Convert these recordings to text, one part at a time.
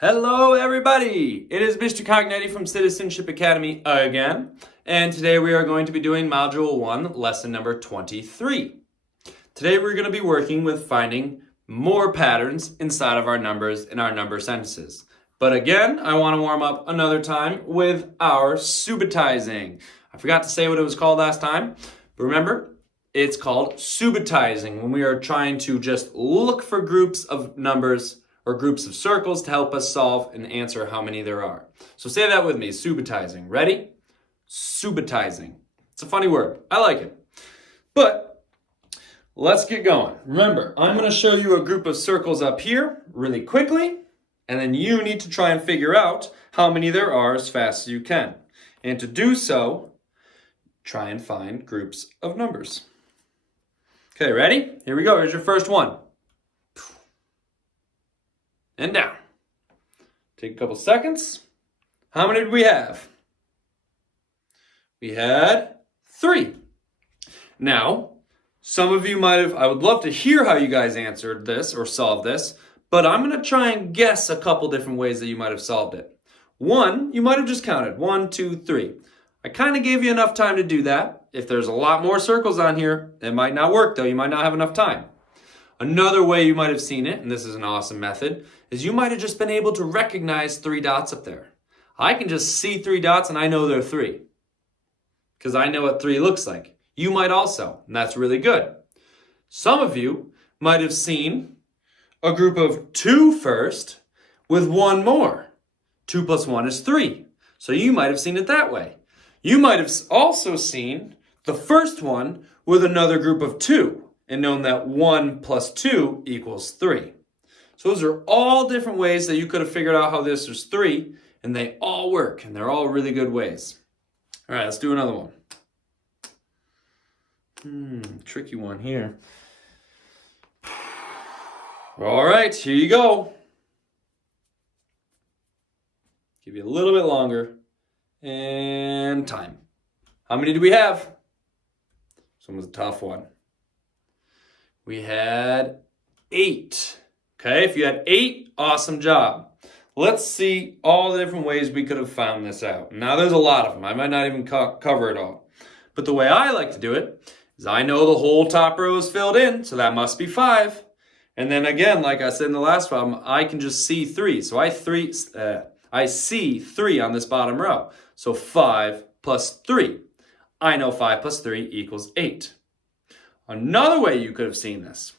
Hello everybody! It is Mr. Cognetti from Citizenship Academy again, and today we are going to be doing Module 1, Lesson number 23. Today we're going to be working with finding more patterns inside of our numbers in our number sentences. But again, I want to warm up another time with our subitizing. I forgot to say what it was called last time, but remember, it's called subitizing when we are trying to just look for groups of numbers or groups of circles to help us solve and answer how many there are. So say that with me, subitizing. Ready? Subitizing. It's a funny word. I like it. But let's get going. Remember, I'm going to show you a group of circles up here really quickly, and then you need to try and figure out how many there are as fast as you can. And to do so, try and find groups of numbers. Okay, ready? Here we go. Here's your first one. And down. Take a couple seconds. How many did we have? We had 3. Now, some of you might have, I would love to hear how you guys answered this or solved this, but I'm going to try and guess a couple different ways that you might have solved it. 1, you might have just counted 1, 2, 3. I kind of gave you enough time to do that. If there's a lot more circles on here, it might not work though. You might not have enough time. Another way you might have seen it, and this is an awesome method, is you might have just been able to recognize 3 dots up there. I can just see 3 dots and I know they're 3. Because I know what 3 looks like. You might also, and that's really good. Some of you might have seen a group of 2 first with 1 more. 2 plus 1 is 3. So you might have seen it that way. You might have also seen the first one with another group of 2. And known that 1 plus 2 equals 3. So those are all different ways that you could have figured out how this is 3, and they all work, and they're all really good ways. All right, let's do another one. Tricky one here. All right, here you go. Give you a little bit longer, and time. How many do we have? This one was a tough one. We had 8. Okay, if you had 8, awesome job. Let's see all the different ways we could have found this out. Now there's a lot of them. I might not even cover it all. But the way I like to do it is I know the whole top row is filled in, so that must be 5. And then again, like I said in the last problem, I can just see 3. So I see 3 on this bottom row. So 5 plus 3. I know 5 plus 3 equals 8. Another way you could have seen this.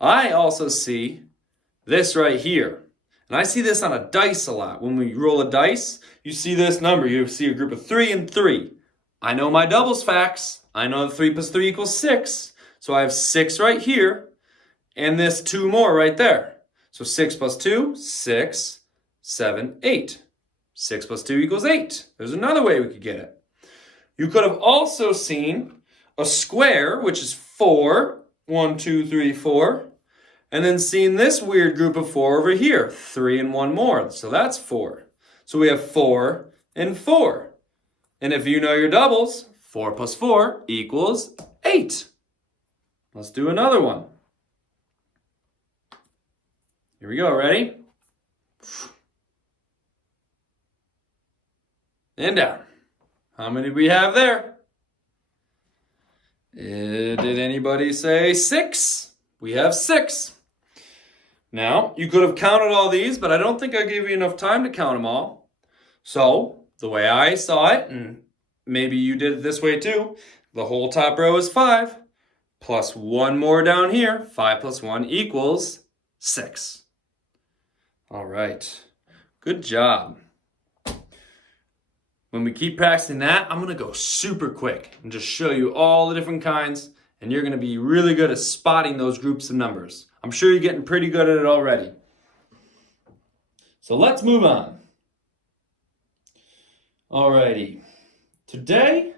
I also see this right here. And I see this on a dice a lot. When we roll a dice, you see this number. You see a group of 3 and 3. I know my doubles facts. I know that 3 plus 3 equals 6. So I have 6 right here. And this 2 more right there. So 6 plus 2, 6, 7, 8. 6 plus 2 equals 8. There's another way we could get it. You could have also seen a square, which is 4, 1, 2, 3, 4, and then seeing this weird group of 4 over here, 3 and 1 more, so that's 4. So we have 4 and 4. And if you know your doubles, 4 plus 4 equals 8. Let's do another one. Here we go, ready? And down. How many do we have there? Did anybody say 6? We have 6. Now, you could have counted all these, but I don't think I gave you enough time to count them all. So, the way I saw it, and maybe you did it this way too, the whole top row is 5, plus 1 more down here. 5 plus 1 equals 6. All right. Good job. When we keep practicing that, I'm going to go super quick and just show you all the different kinds, and you're going to be really good at spotting those groups of numbers. I'm sure you're getting pretty good at it already. So let's move on. Alrighty. Today,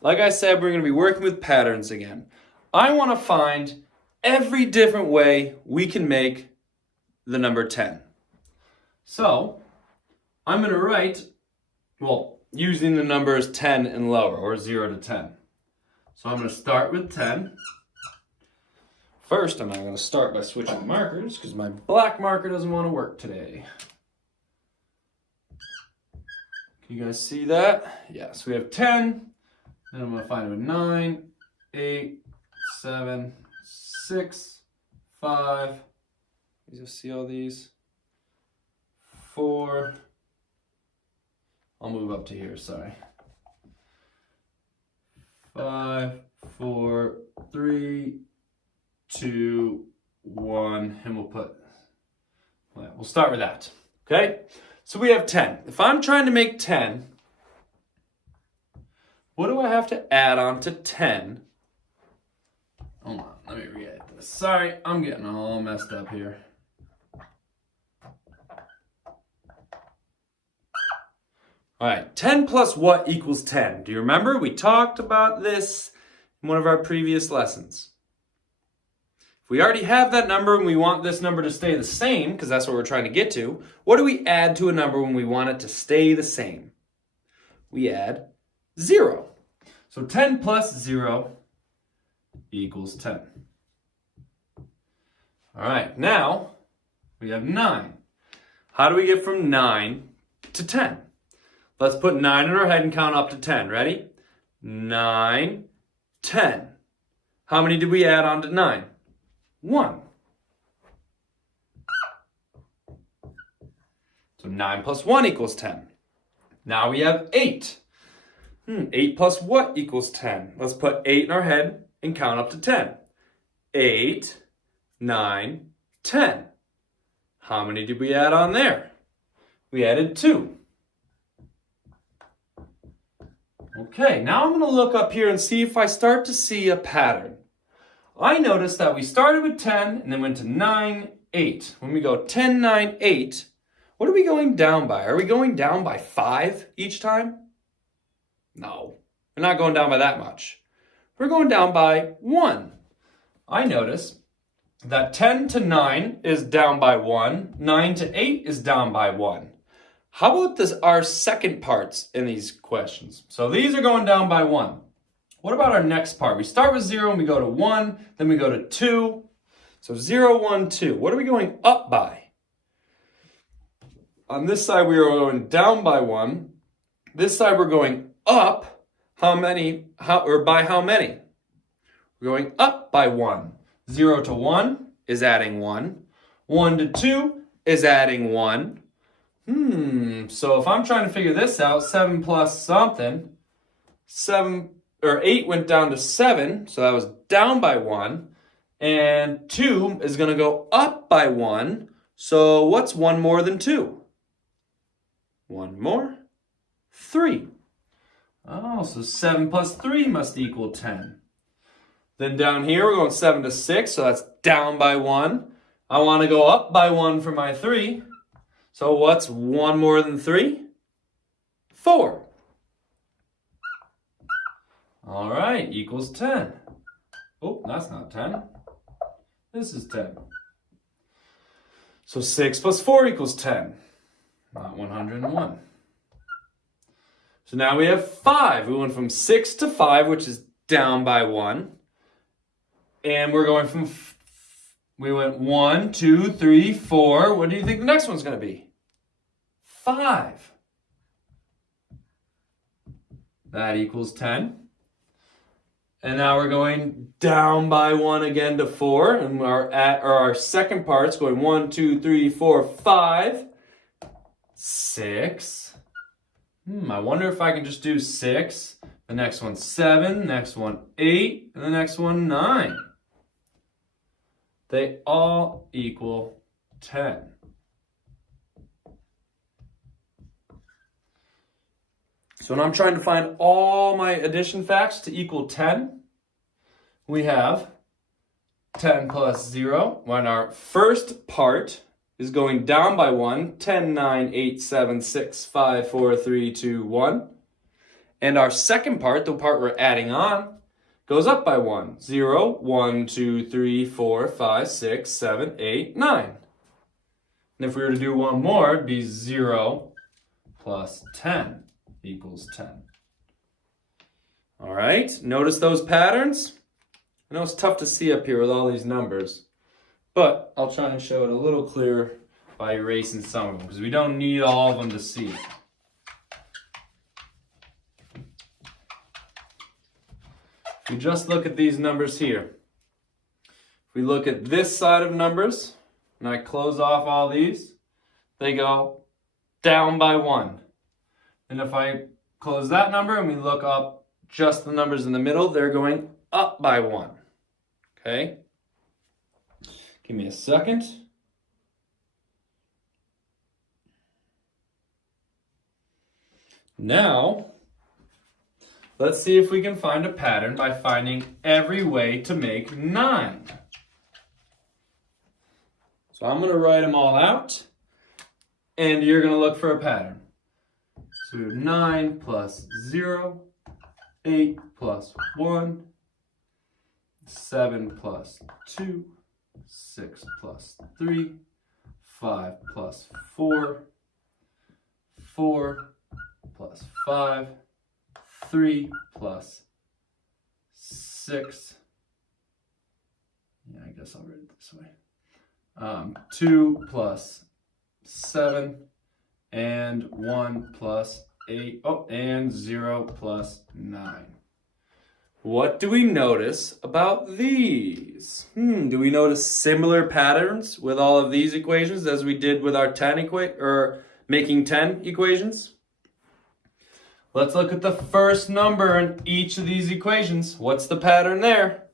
like I said, we're going to be working with patterns again. I want to find every different way we can make the number 10. So, I'm going to write, using the numbers 10 and lower, or 0 to 10. So I'm going to start with 10. First, I'm going to start by switching markers because my black marker doesn't want to work today. Can you guys see that? Yes, we have 10. Then I'm going to find it with 9, 8, 7, 6, 5. You just see all these? 4. I'll move up to here, sorry. 5, 4, 3, 2, 1, and we'll start with that, okay? So we have 10. If I'm trying to make 10, what do I have to add on to 10? Hold on, let me re-edit this. Sorry, I'm getting all messed up here. All right, 10 plus what equals 10? Do you remember? We talked about this in one of our previous lessons. If we already have that number and we want this number to stay the same, because that's what we're trying to get to, what do we add to a number when we want it to stay the same? We add 0. So 10 plus 0 equals 10. All right, now we have 9. How do we get from 9 to 10? Let's put 9 in our head and count up to 10. Ready? 9, 10. How many did we add on to 9? 1. So 9 plus 1 equals 10. Now we have 8. 8 plus what equals 10? Let's put 8 in our head and count up to 10. 8, 9, 10. How many did we add on there? We added 2. Okay, now I'm going to look up here and see if I start to see a pattern. I noticed that we started with 10 and then went to 9, 8. When we go 10, 9, 8, what are we going down by? Are we going down by 5 each time? No, we're not going down by that much. We're going down by 1. I notice that 10 to 9 is down by 1. 9 to 8 is down by 1. How about our second parts in these questions? So these are going down by 1. What about our next part? We start with 0 and we go to 1, then we go to 2. So 0, 1, 2. What are we going up by? On this side, we are going down by 1. This side, we're going up. How many? By how many? We're going up by 1. 0 to 1 is adding 1. 1 to 2 is adding 1. So if I'm trying to figure this out, 7 plus something, 8 went down to 7, so that was down by 1, and 2 is going to go up by 1, so what's 1 more than 2? 1 more, 3. Oh, so 7 plus 3 must equal 10. Then down here, we're going 7 to 6, so that's down by 1. I want to go up by 1 for my 3. So what's 1 more than 3? 4. All right, equals 10. Oh, that's not 10. This is 10. So 6 plus 4 equals 10. Not 101. So now we have 5. We went from 6 to 5, which is down by 1. And we're going from... We went 1, 2, 3, 4. What do you think the next one's going to be? 5. That equals 10. And now we're going down by 1 again to 4. And our second part's going 1, 2, 3, 4, 5. 6. I wonder if I can just do 6. The next one 7. Next one 8. And the next one 9. They all equal 10. So when I'm trying to find all my addition facts to equal 10, we have 10 plus 0. When our first part is going down by 1, 10, 9, 8, 7, 6, 5, 4, 3, 2, 1. And our second part, the part we're adding on, goes up by 1. 0, 1, 2, 3, 4, 5, 6, 7, 8, 9. And if we were to do one more, it'd be 0 plus 10 equals 10. All right, notice those patterns? I know it's tough to see up here with all these numbers, but I'll try and show it a little clearer by erasing some of them, because we don't need all of them to see it. If we just look at these numbers here, if we look at this side of numbers, and I close off all these, they go down by 1. And if I close that number and we look up just the numbers in the middle, they're going up by 1. Okay? Give me a second. Now, let's see if we can find a pattern by finding every way to make 9. So I'm going to write them all out, and you're going to look for a pattern. So we have 9 plus 0, 8 plus 1, 7 plus 2, 6 plus 3, 5 plus 4, 4 plus 5, 3 plus 6. Yeah, I guess I'll write it this way. 2 plus 7, and 1 plus 8, and 0 plus 9. What do we notice about these? Do we notice similar patterns with all of these equations as we did with our making 10 equations? Let's look at the first number in each of these equations. What's the pattern there?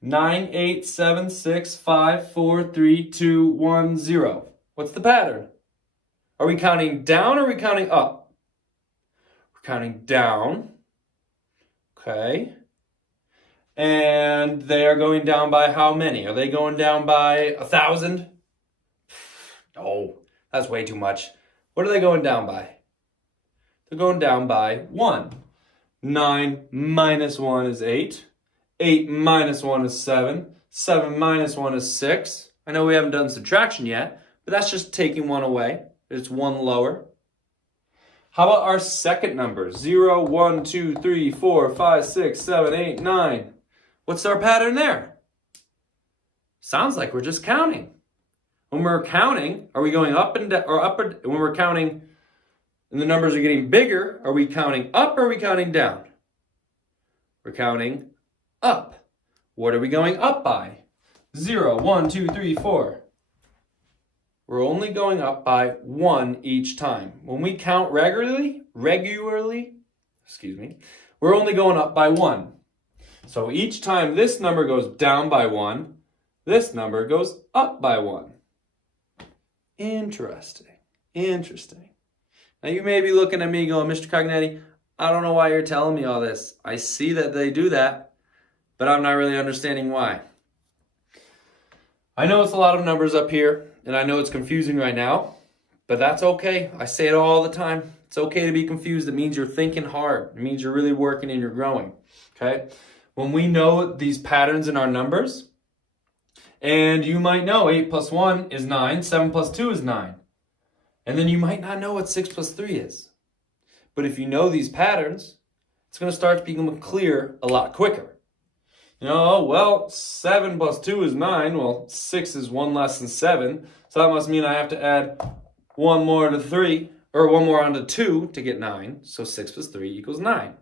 9, 8, 7, 6, 5, 4, 3, 2, 1, 0. What's the pattern? Are we counting down or are we counting up? We're counting down. Okay. And they are going down by how many? Are they going down by 1,000? No, that's way too much. What are they going down by? They're going down by 1. 9 minus 1 is 8. 8 minus 1 is 7. 7 minus 1 is 6. I know we haven't done subtraction yet, but that's just taking 1 away. It's 1 lower. How about our second number? 0, 1, 2, 3, 4, 5, 6, 7, 8, 9. What's our pattern there? Sounds like we're just counting. When we're counting, are we going up and down, when we're counting and the numbers are getting bigger, are we counting up or are we counting down? We're counting up. What are we going up by? 0, 1, 2, 3, 4. We're only going up by 1 each time. When we count regularly, we're only going up by 1. So each time this number goes down by 1, this number goes up by 1. Interesting. Now you may be looking at me going, Mr. Cognetti, I don't know why you're telling me all this. I see that they do that, but I'm not really understanding why. I know it's a lot of numbers up here, and I know it's confusing right now, but that's okay. I say it all the time. It's okay to be confused. It means you're thinking hard. It means you're really working and you're growing, okay? When we know these patterns in our numbers, and you might know 8 plus 1 is 9, 7 plus 2 is 9. And then you might not know what 6 plus 3 is. But if you know these patterns, it's going to start to become clear a lot quicker. You know, well, 7 plus 2 is 9. Well, 6 is 1 less than 7. So that must mean I have to add 1 more to 3, or 1 more onto 2 to get 9. So 6 plus 3 equals 9.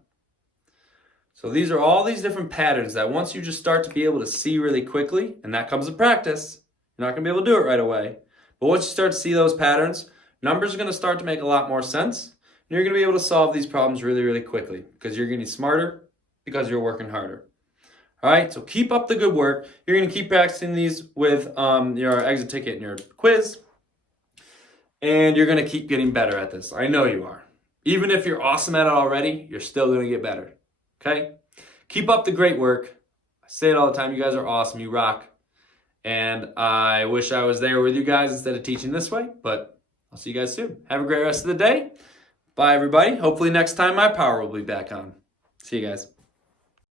So these are all these different patterns that once you just start to be able to see really quickly, and that comes with practice, you're not going to be able to do it right away. But once you start to see those patterns, numbers are going to start to make a lot more sense. And you're going to be able to solve these problems really, really quickly because you're getting smarter because you're working harder. All right, so keep up the good work. You're going to keep practicing these with your exit ticket and your quiz. And you're going to keep getting better at this. I know you are. Even if you're awesome at it already, you're still going to get better. Okay? Keep up the great work. I say it all the time. You guys are awesome. You rock. And I wish I was there with you guys instead of teaching this way. But I'll see you guys soon. Have a great rest of the day. Bye, everybody. Hopefully next time my power will be back on. See you guys.